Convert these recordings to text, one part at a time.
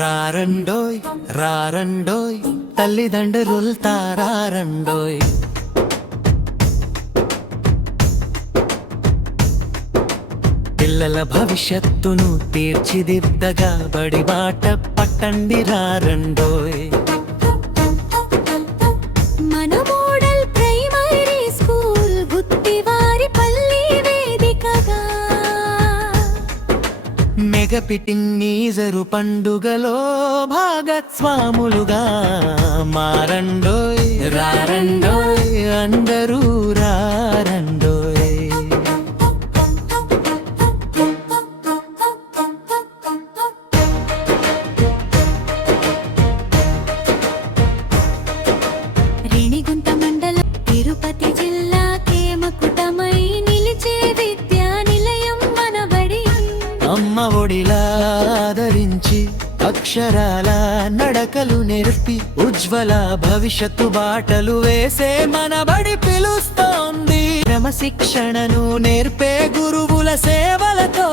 రారండోయ్ రారండోయ్ తల్లిదండ్రులు తారారండోయ్. పిల్లల భవిష్యత్తును తీర్చిదిద్దగా బడి బాట పట్టండి రారండోయ్. మన మోడల్ ప్రైమరీ స్కూల్ గుత్తివారిపల్లి వేదికగా మెగా పిటింగీజరు పండుగలో భాగస్వాములుగా మారండోయ్. రారండోయ్ అందరూ రారండోయ్. రేణిగుంట మండలం తిరుపతి జిల్లా కేమకుటమై నిలిచే విద్యా నిలయం మన బడి. అమ్మ ఒడిలా ఆదరించి అక్షరాల నడకలు నేర్పి ఉజ్వల భవిష్యత్తు బాటలు వేసే మన బడి పిలుస్తోంది. క్రమశిక్షణను నేర్పే గురువుల సేవలతో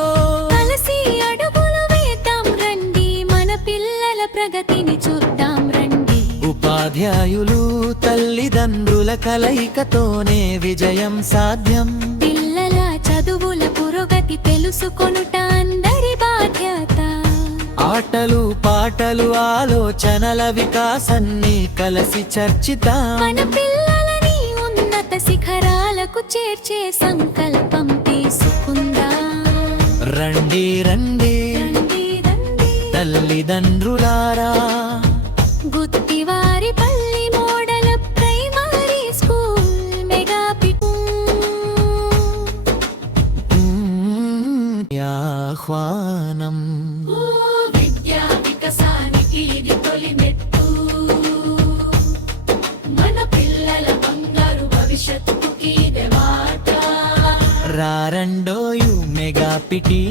కలిసి అడుగులు వేద్దాం రండి, మన పిల్లల ప్రగతిని చూద్దాం రండి. ఉపాధ్యాయులు తల్లిదండ్రుల కలయికతోనే విజయం సాధ్యం. పిల్లల చదువుల పురోగతి తెలుసుకొనుట అందరి బాధ్యత. ఆటలు పాటలు ఆలోచనల వికాసాన్ని కలిసి చర్చిద్దాం. మన పిల్లలని ఉన్నత శిఖరాలకు చేర్చే సంకల్పం తీసుకుందాం. రండి రండి రండి రండి తల్లిదండ్రులారా, Guttivaripalli model primary school mega ఆహ్వానం. విద్యా వికాసానికి ఇది తొలి మెట్టు, మన పిల్లల బంగారు భవిష్యత్తుకి ఇదే బాట. రారండోయు మెగా పిటి